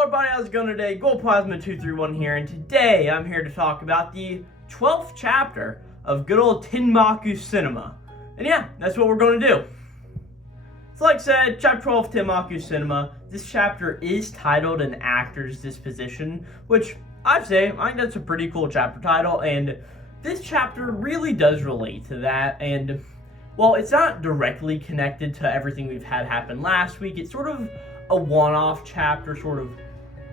Hello everybody, how's it going today? Glowplasma231 here, and today I'm here to talk about the 12th chapter of good old Tenmaku Cinema. And yeah, that's what we're going to do. So like I said, chapter 12, Tenmaku Cinema. This chapter is titled An Actor's Disposition, which I think that's a pretty cool chapter title, and this chapter really does relate to that. And while it's not directly connected to everything we've had happen last week, it's sort of a one-off chapter, sort of,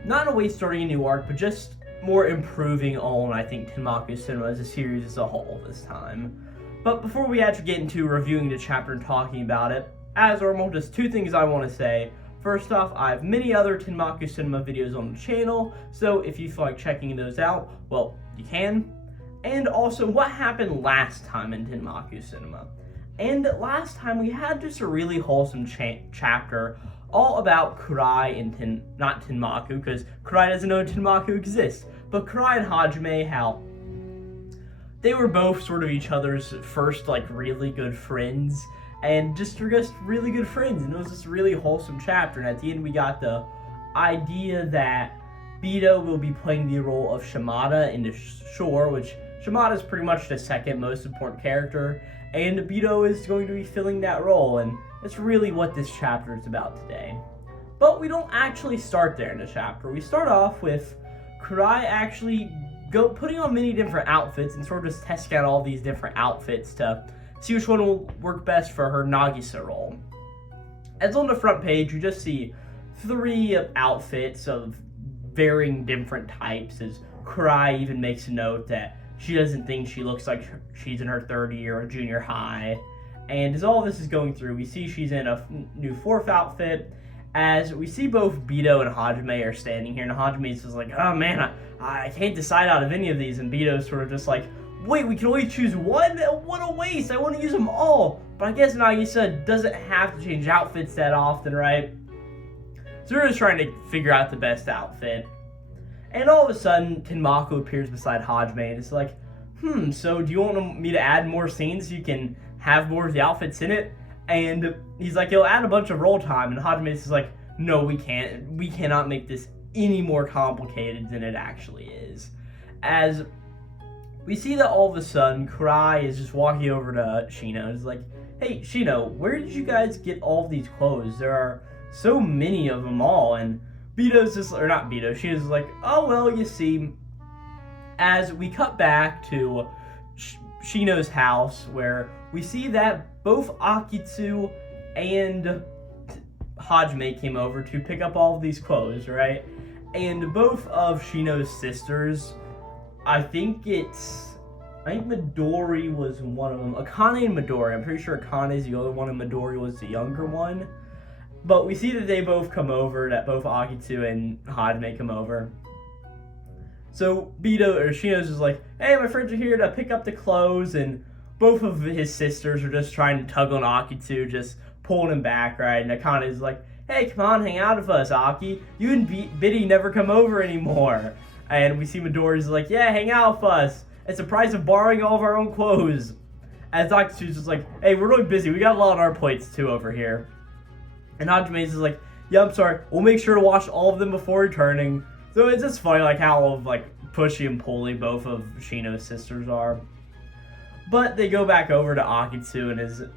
not in a way starting a new arc, but just more improving on, I think, Tenmaku Cinema as a series as a whole this time. But before we actually get into reviewing the chapter and talking about it, as normal, just two things I want to say. First off, I have many other Tenmaku Cinema videos on the channel, so if you feel like checking those out, well, you can. And also, what happened last time in Tenmaku Cinema. And last time, we had just a really wholesome chapter all about Kurai and not Tenmaku, because Kurai doesn't know Tenmaku exists, but Kurai and Hajime, how they were both sort of each other's first, like, really good friends, and just really good friends, and it was this really wholesome chapter. And at the end, we got the idea that Bito will be playing the role of Shimada in the shore, which Shimada is pretty much the second most important character, and Bito is going to be filling that role, and that's really what this chapter is about today. But we don't actually start there in the chapter. We start off with Kurai actually putting on many different outfits and sort of just testing out all these different outfits to see which one will work best for her Nagisa role. As on the front page, you just see 3 outfits of varying different types, as Kurai even makes a note that she doesn't think she looks like she's in her 3rd year of junior high. And as all this is going through, we see she's in a new 4th outfit, as we see both Bito and Hajime are standing here, and Hajime's just like, oh man, I can't decide out of any of these, and Bito's sort of just like, wait, we can only choose one? What a waste, I want to use them all. But I guess Nagisa doesn't have to change outfits that often, right? So we're just trying to figure out the best outfit. And all of a sudden, Tenmaku appears beside Hajime, and it's like, so do you want me to add more scenes so you can have more of the outfits in it? And he's like, he'll add a bunch of roll time, and Hajime's just like, no, we can't. We cannot make this any more complicated than it actually is. As we see that all of a sudden, Kurai is just walking over to Shino, and is like, hey, Shino, where did you guys get all of these clothes? There are so many of them all. And Bito's just, or not Bito, Shino's like, oh, well, you see, as we cut back to Shino's house, where we see that both Akitsu and Hajime came over to pick up all of these clothes, right? And both of Shino's sisters, I think Midori was one of them. Akane and Midori. I'm pretty sure Akane is the other one, and Midori was the younger one. But we see that they both come over, that both Akitsu and Hajime come over. So Shino's just like, hey, my friends are here to pick up the clothes, and both of his sisters are just trying to tug on Akitsu, just pulling him back, right? And Akane is like, hey, come on, hang out with us, Aki. You and Biddy never come over anymore. And we see Midori's like, yeah, hang out with us. It's the price of borrowing all of our own clothes. As Akitsu's just like, hey, we're really busy. We got a lot on our plates, too, over here. And Hajime's just like, yeah, I'm sorry. We'll make sure to wash all of them before returning. So it's just funny, like, how, like, pushy and pulley both of Shino's sisters are. But they go back over to Akitsu, and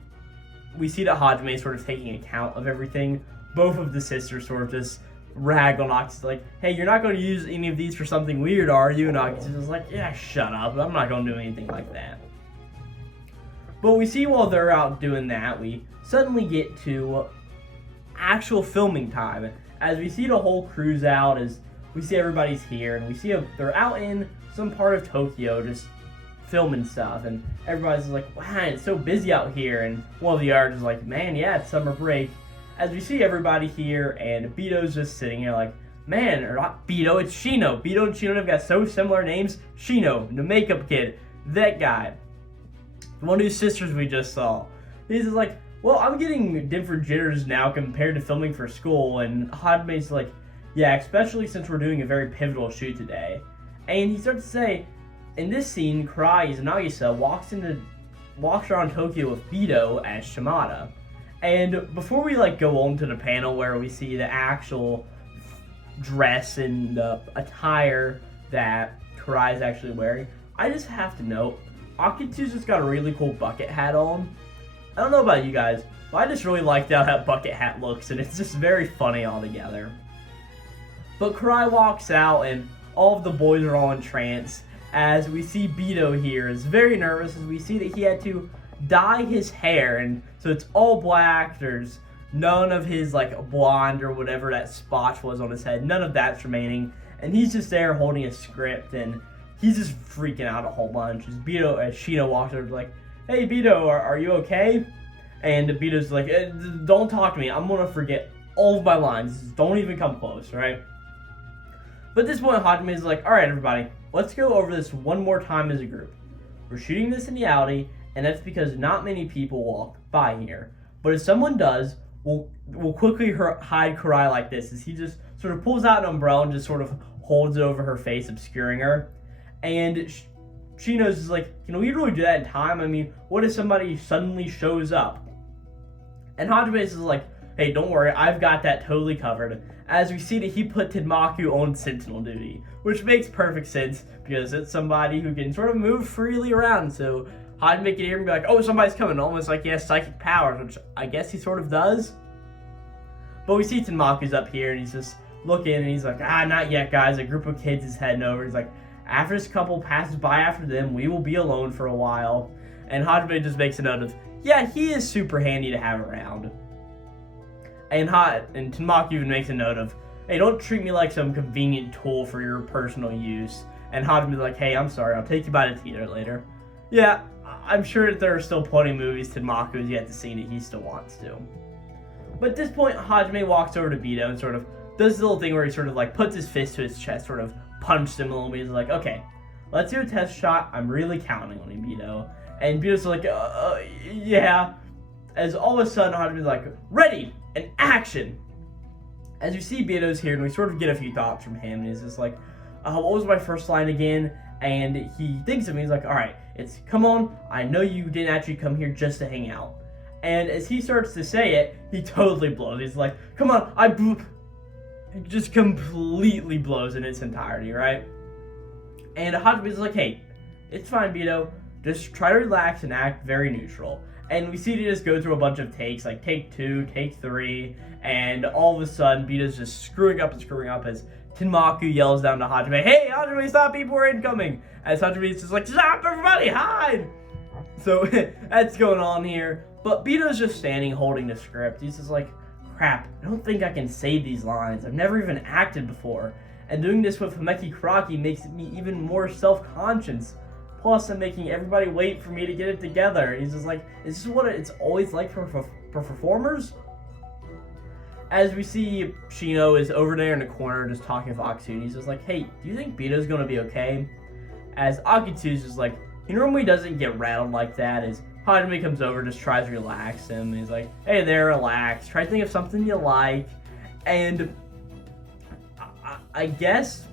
we see that Hajime is sort of taking account of everything. Both of the sisters sort of just rag on Akitsu, like, hey, you're not going to use any of these for something weird, are you? And Akitsu's like, yeah, shut up. I'm not going to do anything like that. But we see while they're out doing that, we suddenly get to actual filming time. As we see the whole crew's out, as we see everybody's here, and we see they're out in some part of Tokyo just filming stuff, and everybody's like, wow, it's so busy out here. And one of the artists is like, man, yeah, it's summer break. As we see everybody here, and Bito's just sitting here like, man, or not Bito, it's Shino. Bito and Shino have got so similar names. Shino, the makeup kid, that guy, one of his sisters we just saw. He's just like, well, I'm getting different jitters now compared to filming for school. And Hajime's like, yeah, especially since we're doing a very pivotal shoot today. And he starts to say, in this scene, Kurai Nagisa walks around Tokyo with Bito as Shimada. And before we go on to the panel where we see the actual dress and the attire that Karai is actually wearing. I just have to note, Akitsu's just got a really cool bucket hat on. I don't know about you guys, but I just really like how that bucket hat looks, and it's just very funny altogether. But Karai walks out, and all of the boys are all in trance, as we see Bito here is very nervous, as we see that he had to dye his hair, and so it's all black. There's none of his like blonde or whatever that spot was on his head. None of that's remaining, and he's just there holding a script, and he's just freaking out a whole bunch. As Shino walks over, like, "Hey Bito, are you okay?" And Bito's like, "Don't talk to me. I'm gonna forget all of my lines. Don't even come close, right?" But at this point, Hajime is like, "All right, everybody, let's go over this one more time as a group. We're shooting this in the alley, and that's because not many people walk by here. But if someone does, we'll quickly hide Karai like this." As he just sort of pulls out an umbrella and just sort of holds it over her face, obscuring her. And she knows, is like, we really do that in time? I mean, what if somebody suddenly shows up? And Hajime is like, "Hey, don't worry, I've got that totally covered." As we see that he put Tenmaku on sentinel duty, which makes perfect sense because it's somebody who can sort of move freely around. So Hajime can hear him be like, "Oh, somebody's coming," almost like he has psychic powers, which I guess he sort of does. But we see Tenmaku's up here, and he's just looking, and he's like, "Not yet, guys. A group of kids is heading over." He's like, "After this couple passes by after them, we will be alone for a while." And Hajime just makes a note of, yeah, he is super handy to have around. And Tenmaku even makes a note of, "Hey, don't treat me like some convenient tool for your personal use." And Hajime's like, "Hey, I'm sorry, I'll take you by the theater later." Yeah, I'm sure that there are still plenty of movies Tenmaku has yet to see that he still wants to. But at this point, Hajime walks over to Bito and sort of does the little thing where he sort of like puts his fist to his chest, sort of punches him a little bit. He's like, "Okay, let's do a test shot. I'm really counting on you, Bito." And Bito's like, yeah. As all of a sudden, Hajime's like, "Ready, and action!" As you see Bito's here, and we sort of get a few thoughts from him, and he's just like, "What was my first line again?" And he thinks of me, he's like, "All right, it's, come on, I know you didn't actually come here just to hang out." And as he starts to say it, he totally blows. He's like, "Come on, It just completely blows in its entirety, right? And Hajime's like, "Hey, it's fine, Bito. Just try to relax and act very neutral." And we see he just go through a bunch of takes, like take 2, take 3, and all of a sudden, Bito's just screwing up as Tenmaku yells down to Hajime, "Hey, Hajime, stop, people are incoming!" As Hajime's just like, "Stop, everybody, hide!" So, that's going on here. But Bito's just standing holding the script. He's just like, "Crap, I don't think I can say these lines. I've never even acted before. And doing this with Himeki Karaki makes me even more self-conscious. Plus, I'm making everybody wait for me to get it together." He's just like, "Is this what it's always like for performers?" As we see, Shino is over there in the corner just talking with Akitsu, and he's just like, "Hey, do you think Bito's gonna be okay?" As Akitsu's just like, he normally doesn't get rattled like that, as Hajime comes over, just tries to relax him. He's like, "Hey there, relax. Try to think of something you like." And I guess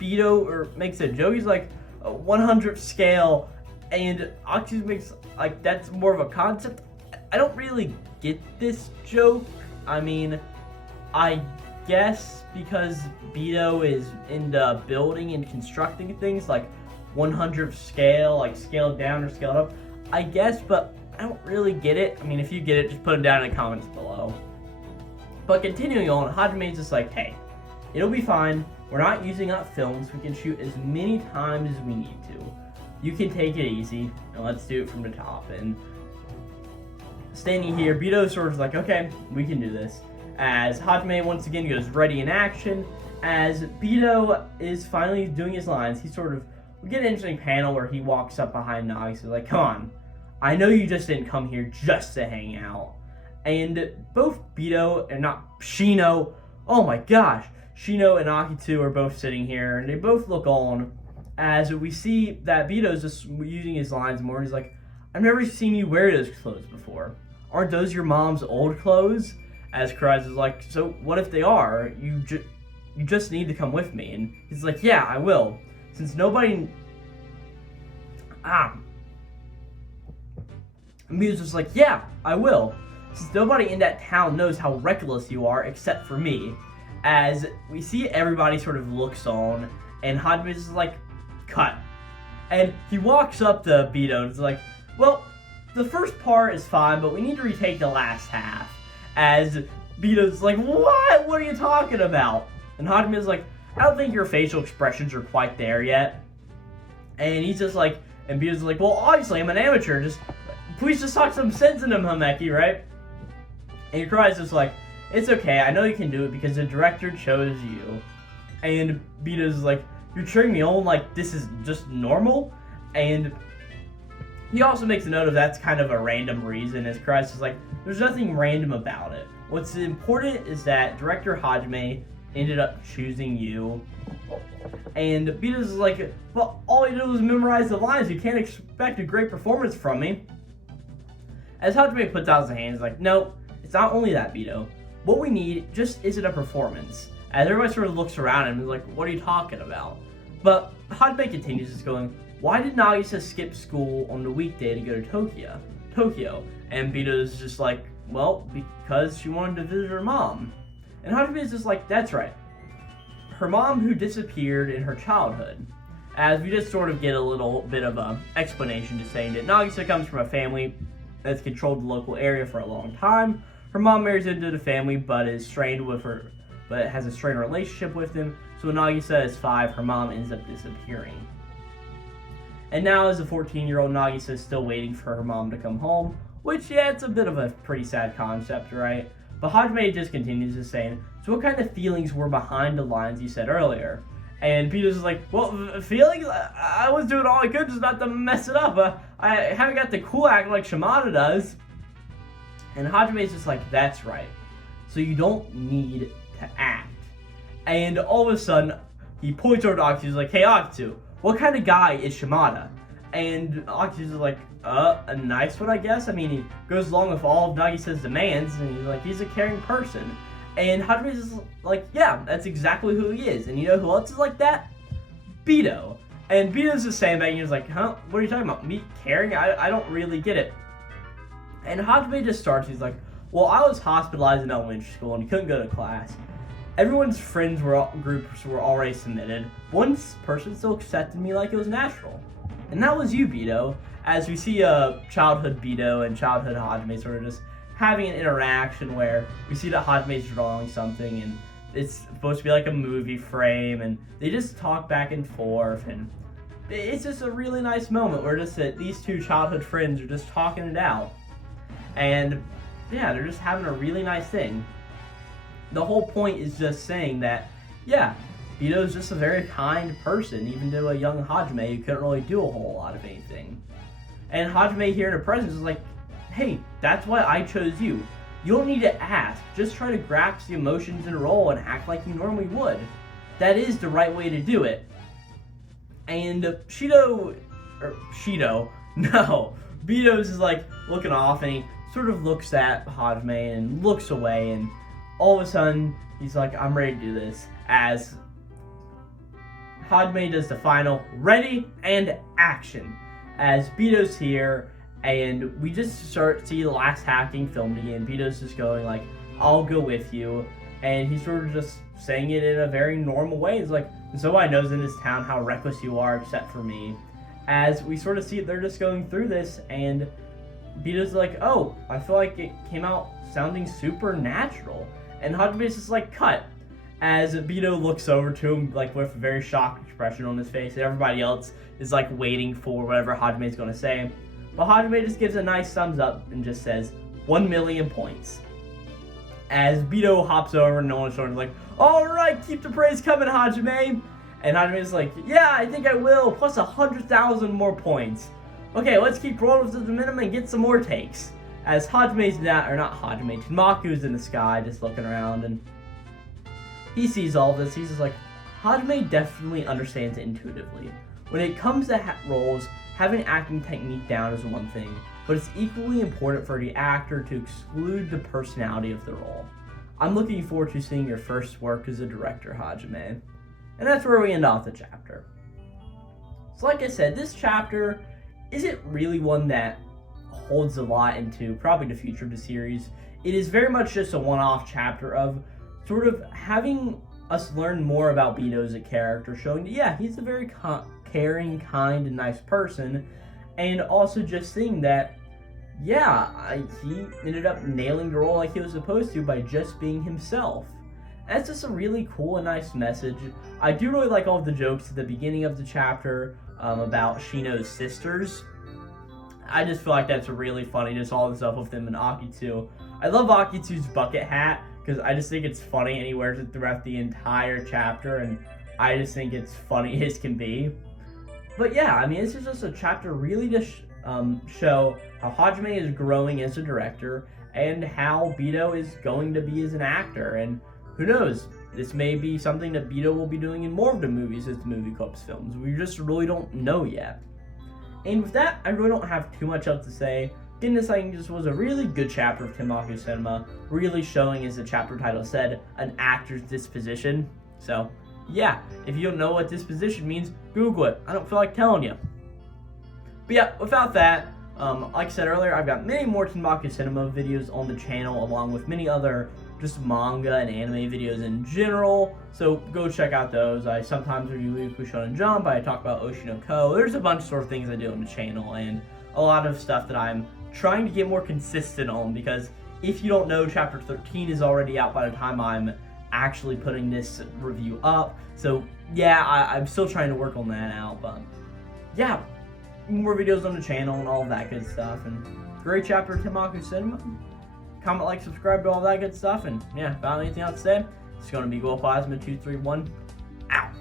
Bito makes a joke. He's like, a 100th scale, and Akitsu makes, like, that's more of a concept. I don't really get this joke. I mean, I guess because Bito is into building and constructing things, like 100th scale, like scaled down or scaled up, I guess, but I don't really get it. I mean, if you get it, just put it down in the comments below. But continuing on, Hajime's just like, "Hey, it'll be fine. We're not using up films. We can shoot as many times as we need to. You can take it easy, and let's do it from the top." And standing here, Bito sort of like, "Okay, we can do this." As Hajime once again goes ready in action, as Bito is finally doing his lines, we get an interesting panel where he walks up behind Nagi. He's like, "Come on, I know you just didn't come here just to hang out." And both Bito and Shino, oh my gosh, Shino and Akitsu are both sitting here, and they both look on as we see that Bito's just using his lines more. He's like, "I've never seen you wear those clothes before. Aren't those your mom's old clothes?" As Karai is like, "So what if they are? You just need to come with me." And he's like, "Yeah, I will. Since nobody..." And Bito's just like, "Yeah, I will. Since nobody in that town knows how reckless you are except for me." as we see everybody sort of looks on, and Hajime is like, cut. And he walks up to Bito and is like, well, the first part is fine, but we need to retake the last half. As Bito's like, what? What are you talking about? And Hajime is like, I don't think your facial expressions are quite there yet. And he's just like, and Bito's like, well, obviously I'm an amateur. Please just talk some sense into him, Himeki, right? And Kurai's just like, it's okay, I know you can do it because the director chose you. And Bito's like, you're cheering me on like this is just normal? And he also makes a note of that's kind of a random reason, as Kurai's just like, there's nothing random about it. What's important is that director Hajime ended up choosing you. And Bito's like, well, all he did was memorize the lines. You can't expect a great performance from me. As Hajime puts out his hands, like, no, it's not only that, Bito. What we need just isn't a performance. As everybody sort of looks around him and is like, what are you talking about? But Hajime continues just going, why did Nagisa skip school on the weekday to go to Tokyo? And Bito's just like, well, because she wanted to visit her mom. And Hajime is just like, that's right. Her mom who disappeared in her childhood. As we just sort of get a little bit of a explanation to saying that Nagisa comes from a family that's controlled the local area for a long time. Her mom marries into the family but is strained with her, but has a strained relationship with him. So when Nagisa is 5, her mom ends up disappearing. And now as a 14-year-old, Nagisa is still waiting for her mom to come home, which, yeah, it's a bit of a pretty sad concept, right? But Hajime just continues to say, so what kind of feelings were behind the lines you said earlier? And Bito's just like, well, feelings? I was doing all I could just not to mess it up. I haven't got the cool act like Shimada does. And Hajime's just like, that's right. So you don't need to act. And all of a sudden, he points over to Akitsu. He's like, hey, Akitsu, what kind of guy is Shimada? And Akitsu's like, a nice one, I guess. I mean, he goes along with all of Nagisa's demands, and he's like, he's a caring person. And Hajime's just like, yeah, that's exactly who he is. And you know who else is like that? Bito. And Bito's just saying that, and he's like, huh? What are you talking about? Me caring? I don't really get it. And Hajime just starts, he's like, well, I was hospitalized in elementary school and couldn't go to class. Everyone's groups were already submitted. One person still accepted me like it was natural. And that was you, Bito. As we see childhood Bito and childhood Hajime sort of just having an interaction where we see that Hajime's drawing something and it's supposed to be like a movie frame, and they just talk back and forth, and it's just a really nice moment where just these two childhood friends are just talking it out. And yeah, they're just having a really nice thing. The whole point is just saying that, yeah, Bito's just a very kind person, even to a young Hajime who couldn't really do a whole lot of anything. And Hajime here in her presence is like, hey, that's why I chose you. You don't need to ask, just try to grasp the emotions in a role and act like you normally would. That is the right way to do it. And Bito's is like looking off, and he sort of looks at Hajime and looks away, and all of a sudden he's like, I'm ready to do this. As Hajime does the final ready and action. As Bito's here, and we just start to see the last hacking filmed again. Bito's just going like, I'll go with you. And he's sort of just saying it in a very normal way. He's like, nobody knows in this town how reckless you are except for me. As we sort of see they're just going through this, and Bito's like, oh, I feel like it came out sounding supernatural. And Hajime's just like, cut. As Bito looks over to him like with a very shocked expression on his face, and everybody else is like waiting for whatever Hajime's going to say. But Hajime just gives a nice thumbs up and just says, 1,000,000 points. As Bito hops over and no one's sort of like, alright, keep the praise coming, Hajime. And Hajime's like, yeah, I think I will, plus 100,000 more points. Okay, let's keep rolling to the minimum and get some more takes. As Tenmaku's in the sky just looking around, and he sees all this. He's just like, Hajime definitely understands it intuitively. When it comes to roles, having acting technique down is one thing, but it's equally important for the actor to exclude the personality of the role. I'm looking forward to seeing your first work as a director, Hajime. And that's where we end off the chapter. So like I said, this chapter isn't really one that holds a lot into probably the future of the series. It is very much just a one-off chapter of sort of having us learn more about Bito as a character, showing that, yeah, he's a very caring, kind, and nice person, and also just seeing that, yeah, he ended up nailing the role like he was supposed to by just being himself. That's just a really cool and nice message. I do really like all of the jokes at the beginning of the chapter about Shino's sisters. I just feel like that's really funny, just all the stuff with them and Akitsu. I love Akitsu's bucket hat, because I just think it's funny, and he wears it throughout the entire chapter, and I just think it's funny as can be. But yeah, I mean, this is just a chapter really to show how Hajime is growing as a director, and how Bito is going to be as an actor, and who knows, this may be something that Bito will be doing in more of the movies as the movie club's films. We just really don't know yet. And with that, I really don't have too much else to say. Again, this I think just was a really good chapter of Tenmaku Cinema, really showing, as the chapter title said, an actor's disposition. So, yeah, if you don't know what disposition means, Google it. I don't feel like telling you. But yeah, without that, like I said earlier, I've got many more Tenmaku Cinema videos on the channel, along with many other just manga and anime videos in general, so go check out those. I sometimes review Weekly Shonen Jump, I talk about Oshinoko. There's a bunch of sort of things I do on the channel, and a lot of stuff that I'm trying to get more consistent on, because if you don't know, Chapter 13 is already out by the time I'm actually putting this review up, so yeah, I'm still trying to work on that out, but yeah, more videos on the channel and all of that good stuff, and great chapter of Tenmaku Cinema. Comment, like, subscribe to all that good stuff, and yeah, if I don't have anything else to say, it's going to be Glowplasma231 out.